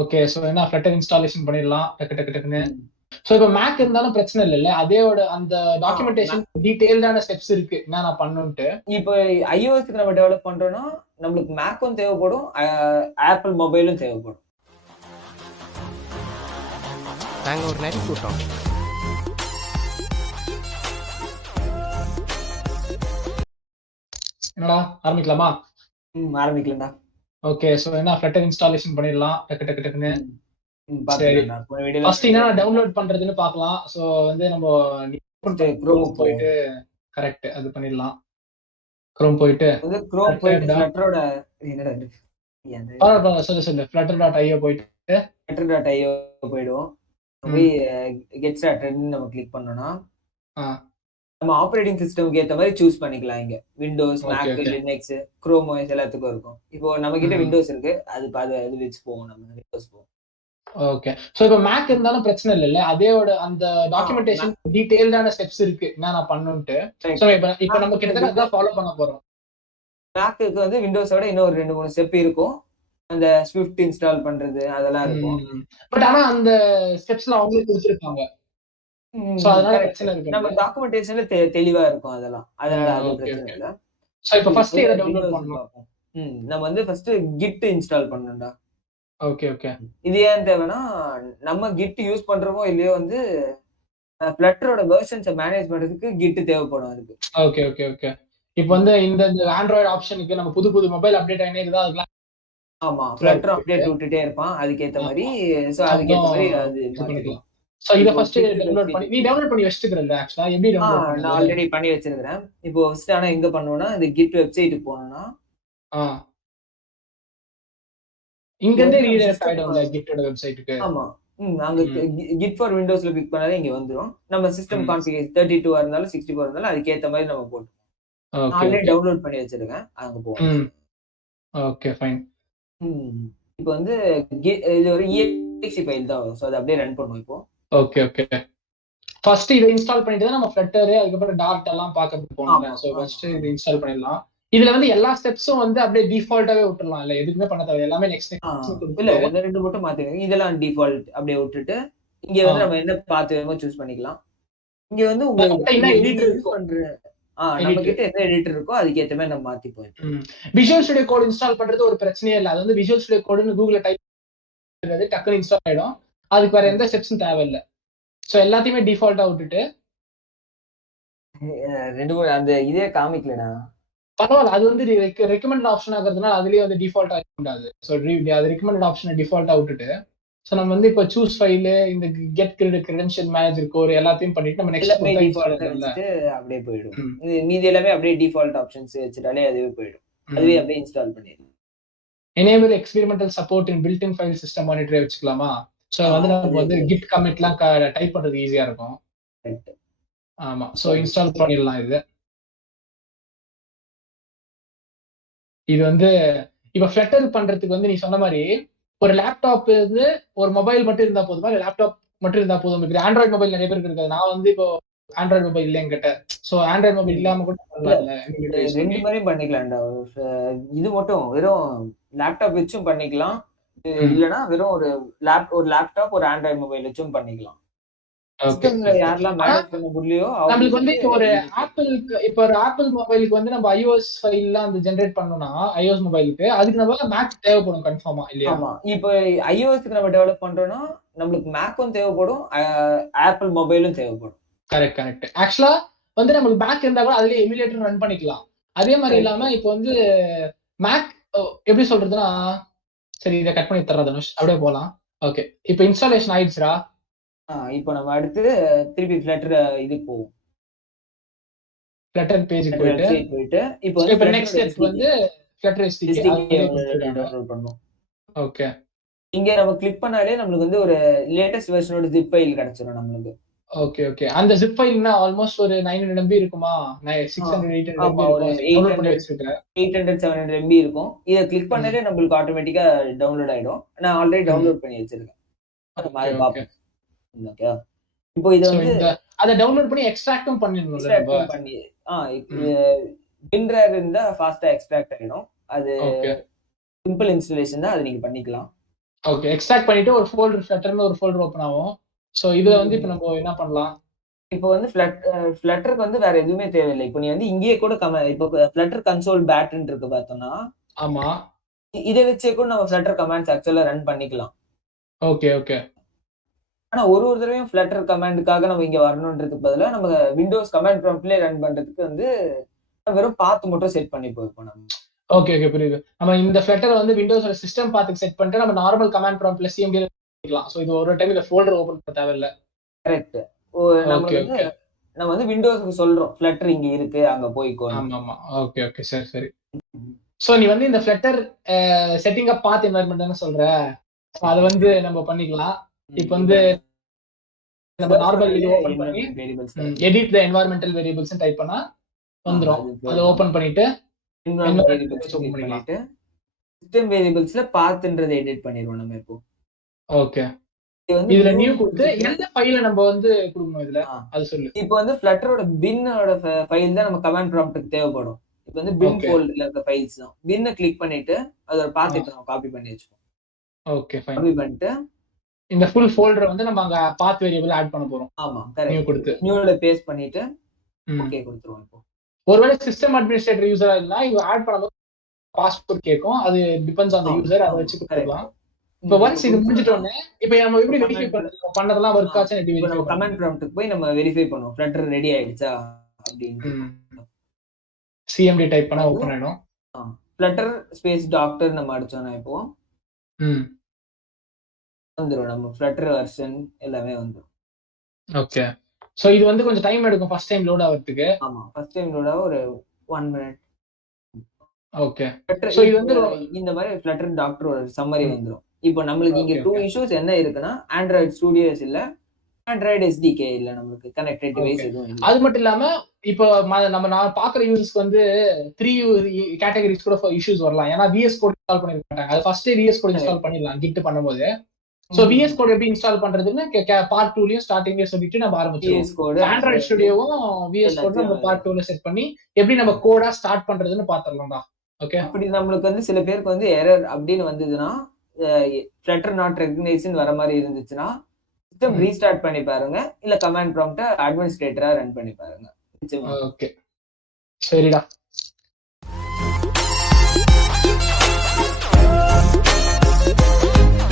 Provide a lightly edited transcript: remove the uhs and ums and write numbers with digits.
Okay. So என்ன Flutter installation பண்ணிடலாம் டக்கு டக்கு டக்குன்னு. சோ இப்ப மேக் இருந்தாலும் பிரச்சனை இல்லல்ல. அதேயோட அந்த டாக்குமெண்டேஷன் டீடைல்டான ஸ்டெப்ஸ் இருக்கு. என்ன நான் பண்ணணும்ட்டு. இப்போ iOSக்கு நம்ம டெவலப் பண்றோம்னா நம்மளுக்கு மேக்கும் தேவைப்படும், ஆப்பிள் மொபைலும் தேவைப்படும். நாங்க ஒரு நரி கூட்டம். என்னடா ஆரம்பிக்கலாமா? ஆரம்பிக்கலாம்டா. ஓகே. சோ என்ன Flutter இன்ஸ்டாலேஷன் பண்ணிடலாம் டக்கு டக்கு டக்குன்னு. சரி. பாத்துக்கலாம்டா. ஃபர்ஸ்ட் என்ன டவுன்லோட் பண்றதுன்னு பார்க்கலாம். சோ வந்து நம்ம Chrome போயிட்டு கரெக்ட் அது பண்ணிடலாம். Chrome போயிட்டு வந்து Chrome போயிட்டு Flutterோட என்னடா சொல்லு flutter.io போயிட்டு flutter.io போய்டும். போய் கெட் ஸ்டார்டட்னு நம்ம கிளிக் பண்ணோம்னா நம்ம ஆப்பரேட்டிங் சிஸ்டம்க்கு ஏத்த மாதிரி சூஸ் பண்ணிக்கலாம். இங்க Windows, Mac, Linux, Chrome OS எல்லாத்துக்கும் இருக்கும். இப்போ நம்ம கிட்ட விண்டோஸ் இருக்கு, அது வச்சு போவோம். நம்ம விண்டோஸ் போவோம். ஓகே. சோ இப்போ மேக் இருந்தாலும் பிரச்சனை இல்லல்ல. அதேயோட அந்த டாக்குமெண்டேஷன் டீடைல்டான ஸ்டெப்ஸ் இருக்கு. என்ன நான் பண்ணணும்ட்டு. சோ இப்போ நம்ம கிட்டத்தட்ட அத ஃபாலோ பண்ண போறோம். மேக்குக்கு வந்து விண்டோஸோட இன்னும் ஒரு 2-3 ஸ்டெப் இருக்கும். அந்த ஸ்விஃப்ட் இன்ஸ்டால் பண்றது அதெல்லாம் இருக்கும். பட் ஆனா அந்த ஸ்டெப்ஸ்ல அவங்களே கொடுத்திருப்பாங்க. சோ அதனால பிரச்சனை இருக்கு. நம்ம டாக்குமெண்டேஷன்ல தெளிவா இருக்கும் அதெல்லாம். அதனால அது பிரச்சனை இல்ல. சோ இப்போ ஃபர்ஸ்ட் இத டவுன்லோட் பண்ணனும். நம்ம வந்து ஃபர்ஸ்ட் git இன்ஸ்டால் பண்ணனும்டா. Okay okay. இது ஏன் தேவைனா நம்ம git யூஸ் பண்றோமோ இல்லையோ வந்து Flutterோட வெர்ஷன்ஸை மேனேஜ் பண்றதுக்கு git தேவைப்படும் அதுக்கு. Okay okay okay. இப்போ வந்து இந்த ஆண்ட்ராய்டு ஆப்ஷனுக்கு நம்ம புது மொபைல் அப்டேட் ஆயினே இருக்குதா அதுக்கு. ஆமா, Flutter அப்டேட் விட்டுட்டே இருப்பான். அதுக்கு ஏத்த மாதிரி அது பண்ணிக்கலாம். சோ இத ஃபர்ஸ்ட் டவுன்லோட் பண்ணி நீ டவுன்லோட் பண்ணி வச்சிருக்கல एक्चुअली எப்படி டவுன்லோட் பண்ணனும்? நான் ஆல்ரெடி பண்ணி வச்சிருக்கேன். இப்போ ஃபர்ஸ்ட் ஆனா எங்க பண்ணனும்னா இந்த git வெப்சைட்டுக்கு போறோம்னா இங்க இருந்து ரீடைரக்ட் ஆயிடும்ல gitோட வெப்சைட்டுக்கு. ஆமா. அங்க git for windowsல கிளிக் பண்ணாலே இங்க வந்துரும். நம்ம சிஸ்டம் கான்ஃபிகரேஷன் 32 இருந்தாலும் 64 இருந்தாலும் அதுக்கு ஏத்த மாதிரி நம்ம போட்டுக்கலாம். ஆல்ரெடி டவுன்லோட் பண்ணி வச்சிருக்கேன். அங்க போவோம். Okay fine. இப்போ வந்து இது ஒரு exe ஃபைல் தான் வரும். சோ அத அப்படியே ரன் பண்ணுவோம் இப்போ. Okay okay. ஃபர்ஸ்ட் இத இன்ஸ்டால் பண்ணிட்டு தான் நம்ம Flutter அதுக்கு அப்புறம் டாட் எல்லாம் பார்க்க போறோம். சோ ஃபர்ஸ்ட் இத இன்ஸ்டால் பண்ணிடலாம். இதுல வந்து எல்லா ஸ்டெப்ஸும் வந்து அப்படியே டிஃபால்ட்டாவே விட்டுறலாம் இல்ல, எதுக்குமே பண்ண தேவை, எல்லாமே நெக்ஸ்ட் இல்ல ரெண்டு மட்டும் மாத்திடுங்க. இதெல்லாம் டிஃபால்ட் அப்படியே விட்டுட்டு இங்க வந்து நம்ம என்ன பாத்து வேணுமோ சூஸ் பண்ணிக்கலாம். இங்க வந்து உங்களுக்கு என்ன எடிட்டர் யூஸ் பண்ற நம்ம கிட்ட என்ன எடிட்டர் இருக்கோ அதுக்கு ஏத்த மாதிரி நம்ம மாத்தி போயிடும். Visual Studio Code இன்ஸ்டால் பண்றது ஒரு பிரச்சனையே இல்ல. அது வந்து Visual Studio Codeன்னு கூகுள்ல டைப் பண்றது டக்குனு இன்ஸ்டால் ஆயிடும். அதுக்கு வேற எந்த ஸ்டெப்ஸும் தேவையில்லை. சோ எல்லாத்தையுமே டிஃபால்ட்டா விட்டுட்டு அந்த இதே காமிக்கலடா. பரவாயில்ல, அது வந்து ரெக்கமெண்டட் ஆப்ஷன் ஆகிறதுனால அதுலயே வந்து டிஃபால்ட்டா இருக்காது. சோ அது ரெக்கமெண்டட் ஆப்ஷனை டிஃபால்ட்டா விட்டுட்டு சோ நம்ம வந்து இப்போ சூஸ் ஃபைல், இந்த கெட் கிரெடென்ஷியல் மேனேஜர் கோர் எல்லாத்தையும் பண்ணிட்டு நம்ம நெக்ஸ்ட் அப்படியே போயிடும். மீதி எல்லாமே அப்படியே டிஃபால்ட் ஆப்ஷன்ஸ் வச்சிட்டாலே அதுவே போயிடும். அதுவே அப்படியே இன்ஸ்டால் பண்ணிடலாம். Enable experimental support in built in file system monitor வச்சுக்கலாமா? சோ வந்து நம்ம வந்து கிட் கமிட்லாம் டைப் பண்றது ஈஸியா இருக்கும். ஆமா, சோ இன்ஸ்டால் பண்ணிடலாம். இது வந்து இப்ப Flutter பண்றதுக்கு வந்து நீ சொன்ன மாதிரி ஒரு லேப்டாப் இருந்து ஒரு மொபைல் மட்டும் இருந்தா போதுமா, இல்ல லேப்டாப் மட்டும் இருந்தா போதும்? இப்ப ஆண்ட்ராய்டு மொபைல் நிறைய பேருக்கு இருக்காது. நான் வந்து இப்போ ஆண்ட்ராய்டு மொபைல் இல்ல என்கிட்ட. சோ ஆண்ட்ராய்டு மொபைல் இல்லாம கூட பண்ணலாம்ல. ரெண்டு மாதிரியும் பண்ணிக்கலாம்டா. இது மட்டும் வெறும் லேப்டாப் வச்சும் பண்ணிக்கலாம், இல்லனா வெறும் ஒரு லேப்டாப் ஒரு ஆண்ட்ராய்டு மொபைல் வச்சும் பண்ணிக்கலாம். யாரெல்லாம் மேனேஜ் பண்ண முடியலையோ நமக்கு வந்து ஒரு ஆப்பிள் மொபைலுக்கு வந்து நம்ம iOS ஃபைல்லாம் அந்த ஜெனரேட் பண்ணனும்னா iOS மொபைலுக்கு அதுக்கு நம்ம மேக் தேவைப்படும் கன்ஃபார்மா இல்லையா? ஆமா, இப்போ iOSக்கு நம்ம டெவலப் பண்றோம்னா நமக்கு மேக்கும் தேவைப்படும், ஆப்பிள் மொபைலும் தேவைப்படும். கரெக்ட். ஆக்சுவலா வந்து நமக்கு மேக் இருந்தா கூட அதுலயே எமுலேட்டர் ரன் பண்ணிக்கலாம். அதே மாதிரி இல்லாம இப்போ வந்து மேக் எப்படி சொல்றதுன்னா, சரி இத கட் பண்ணி தர்றேன் தனுஷ், அப்படியே போலாம். ஓகே, இப்போ இன்ஸ்டாலேஷன் ஆயிடுச்சுடா. இப்போ நம்ம அடுத்து திருப்பி Flutter இதுக்கு போவோம். Flutter பேஜுக்கு போயிட்டு இப்போ நெக்ஸ்ட் ஸ்டெப் வந்து Flutter SDK டவுன்லோட் பண்ணனும். ஓகே, இங்க நம்ம கிளிக் பண்ணாலே நமக்கு வந்து ஒரு லேட்டஸ்ட் வெர்ஷனோட zip ஃபைல் கிடைச்சிரும் நமக்கு. ஓகே. அந்த zip ஃபைல்னா ஆல்மோஸ்ட் ஒரு 900 MB இருக்குமா? 600 800 MB இருக்கும். 800 700 MB இருக்கும். இத கிளிக் பண்ணாலே நமக்கு ஆட்டோமேட்டிக்கா டவுன்லோட் ஆயிடும். நான் ஆல்ரெடி டவுன்லோட் பண்ணி வச்சிருக்கேன். அது மாதிரி பாப்போம். ஓகே, இப்போ இத வந்து அத டவுன்லோட் பண்ணி எக்ஸ்ட்ராக்டும் பண்ணிடணும்ல நம்ம. பண்ணி WinRAR இருந்தா ஃபாஸ்டா எக்ஸ்ட்ராக்ட் ஆயிடும். அது சிம்பிள் இன்ஸ்டாலேஷன் தான், அது நீங்க பண்ணிக்கலாம். ஓகே, எக்ஸ்ட்ராக்ட் பண்ணிட்டு ஒரு ஃபோல்டர் ஃப்ளட்டர்னு ஒரு ஃபோல்டர் ஓபன் ஆகும். சோ இதுல வந்து இப்போ நம்ம என்ன பண்ணலாம்? இப்போ வந்து ஃப்ளட்டருக்கு வந்து வேற எதுவுமே தேவையில்லை. இப்போ நீ வந்து இங்கேயே கூட இப்போ ஃப்ளட்டர் கன்சோல் பேட்ன்னு இருக்கு பார்த்தோம்னா, ஆமா, இதை வச்சே கூட நம்ம ஃப்ளட்டர் கமாண்ட்ஸ் ஆக்சுவலா ரன் பண்ணிக்கலாம். Okay okay. ஆனா ஒரு தடவையும் ஃப்ளட்டர் கமாண்டுக்காக நம்ம இங்க வரணும்ன்றதுக்கு பதிலா நம்ம விண்டோஸ் கமாண்ட் ப்ராம்ப்ட்லயே ரன் பண்றதுக்கு வந்து வெறும் பாத் மட்டும் செட் பண்ணி போயிருப்போம் நம்ம. ஓகே ஓகே, புரியுது. நம்ம இந்த ஃப்ளட்டர் வந்து விண்டோஸோட சிஸ்டம் பாத்துக்கு செட் பண்ணிட்டு நம்ம நார்மல் கமாண்ட் ப்ராம்ப்ட்ல சிஎம்டி பண்ணிக்கலாம். சோ இது ஒரு டைம் இந்த ஃபோல்டர் ஓபன் பண்ண தேவையில்ல. கரெக்ட். Okay okay. நம்ம வந்து விண்டோஸ்க்கு சொல்றோம் ஃப்ளட்டர் இங்க இருக்கு அங்க போய்க்கோ. ஆமா ஆமா, ஓகே ஓகே, சரி சரி. சோ நீ வந்து இந்த ஃப்ளட்டர் செட்டிங் அப் பாத் என்வாயர்மெண்ட் தான சொல்ற? அத வந்து நம்ம பண்ணிக்கலாம். இப்போ வந்து நம்ம நார்மல் இது ஓபன் பண்ணி எடிட் தி என்வாயர்மெண்டல் வேரியபிள்ஸ் டைப் பண்ணா வந்துரும். அத ஓபன் பண்ணிட்டு என்வாயர்மெண்டல் வேரியபிள்ஸ் கிளிக் பண்ணிட்டு சிஸ்டம் வேரியபிள்ஸ்ல பாத்ன்றதை எடிட் பண்ணிடுவோம் நம்ம இப்போ. ஓகே. இதுல நியூ கொடுத்து எந்த ஃபைல நம்ம வந்து கொடுக்கணும் இதுல? அது சொல்லு. இப்போ வந்து ஃப்ளட்டரோட பின்னோட ஃபைல் தான் நம்ம கமாண்ட் ப்ராம்ப்ட்க்கு தேவைப்படும். இப்போ வந்து பின் ஃபோல்டர்ல இருக்க ஃபைல்ஸ் தான். பின்ன கிளிக் பண்ணிட்டு அதோட பாத் இப்போ நம்ம காப்பி பண்ணி வச்சுப்போம். Okay fine. காப்பி பண்ணிட்டு இந்த ஃபுல் ஃபோல்டர் வந்து நம்ம அங்க பாத் வேரியபிள் ஆட் பண்ண போறோம். ஆமா, கரெக்ட். நியூ கொடுத்து நியூல பேஸ்ட் பண்ணிட்டு ஓகே கொடுத்துருவோம். இப்போ ஒருவேளை சிஸ்டம் அட்மினிஸ்ட்ரேட்டர் யூசரா இருந்தா இது ஆட் பண்ணும்போது பாஸ்வேர்ட் கேட்கும். அது டிபெண்ட்ஸ் ஆன் தி யூசர். அத வச்சு கொடுக்கலாம். இப்போ ஒன்ஸ் இது முடிஞ்சிட்டோனே இப்போ நம்ம எப்படி வெரிஃபை பண்றது? பண்ணதெல்லாம் வொர்க் ஆச்சுன்னு எப்படி வெரிஃபை பண்ணுவோம்? கமாண்ட் ப்ராம்ப்ட்க்கு போய் நம்ம வெரிஃபை பண்ணுவோம் ஃப்ளட்டர் ரெடி ஆயிடுச்சா அப்படினு. சிஎம்டி டைப் பண்ணா ஓபன் ஆயிடும். ஃப்ளட்டர் ஸ்பேஸ் டாக்டர் நம்ம அடிச்சோம்னா இப்போ வந்துரும். நம்ம ஃப்ளட்டர் வெர்ஷன் எல்லாமே வந்துரும். ஓகே. சோ இது வந்து கொஞ்சம் டைம் எடுக்கும் ஃபர்ஸ்ட் டைம் லோட் ஆவறதுக்கு. ஆமா, ஃபர்ஸ்ட் டைம் லோட் ஆக ஒரு 1 மினிட். ஓகே. சோ இது வந்து இந்த மாதிரி ஃப்ளட்டர் டாக்டரோட சம்மரி வந்துரும். இப்போ நம்மளுக்கு இங்க 2 இஷ்யூஸ் என்ன இருக்குன்னா, ஆண்ட்ராய்டு ஸ்டுடியோஸ் இல்ல, ஆண்ட்ராய்டு எஸ்டிகே இல்ல, நமக்கு கனெக்டட் டிவைஸ் எதுவும் இல்ல. அது மட்டும் இல்லாம இப்போ நம்ம நான் பாக்குற யூசர்ஸ்க்கு வந்து 3 கேட்டகரிஸ் கூட இஷ்யூஸ் வரலாம். ஏன்னா விஎஸ் கோட் இன்ஸ்டால் பண்ணிருக்க மாட்டாங்க. அது ஃபர்ஸ்ட் விஎஸ் கோட் இன்ஸ்டால் பண்ணிடலாம் கிட் பண்ணும்போது. சோ விஎஸ் கோட் எப்படி இன்ஸ்டால் பண்றதுன்னு பார்ட் 2லயும் ஸ்டார்டிங்லயே சொல்லிட்டு நம்ம ஆரம்பிச்சிருவோம். ஆண்ட்ராய்டு ஸ்டுடியோவும் விஎஸ் கோட் நம்ம பார்ட் 2ல செட் பண்ணி எப்படி நம்ம கோடா ஸ்டார்ட் பண்றதுன்னு பாத்துறலாம்டா. ஓகே. அப்படி நம்மளுக்கு வந்து சில பேருக்கு வந்து எரர் அப்படின்னு வந்ததுன்னா, ஃப்ளட்டர் நாட் ரெகக்னைஸ்ட்னு வர மாதிரி இருந்துச்சுன்னா சிஸ்டம் ரீஸ்டார்ட் பண்ணி பாருங்க, இல்ல கமாண்ட் ப்ராம்ப்ட அட்மினிஸ்ட்ரேட்டரா ரன் பண்ணி பாருங்க. ஓகே, சரிடா.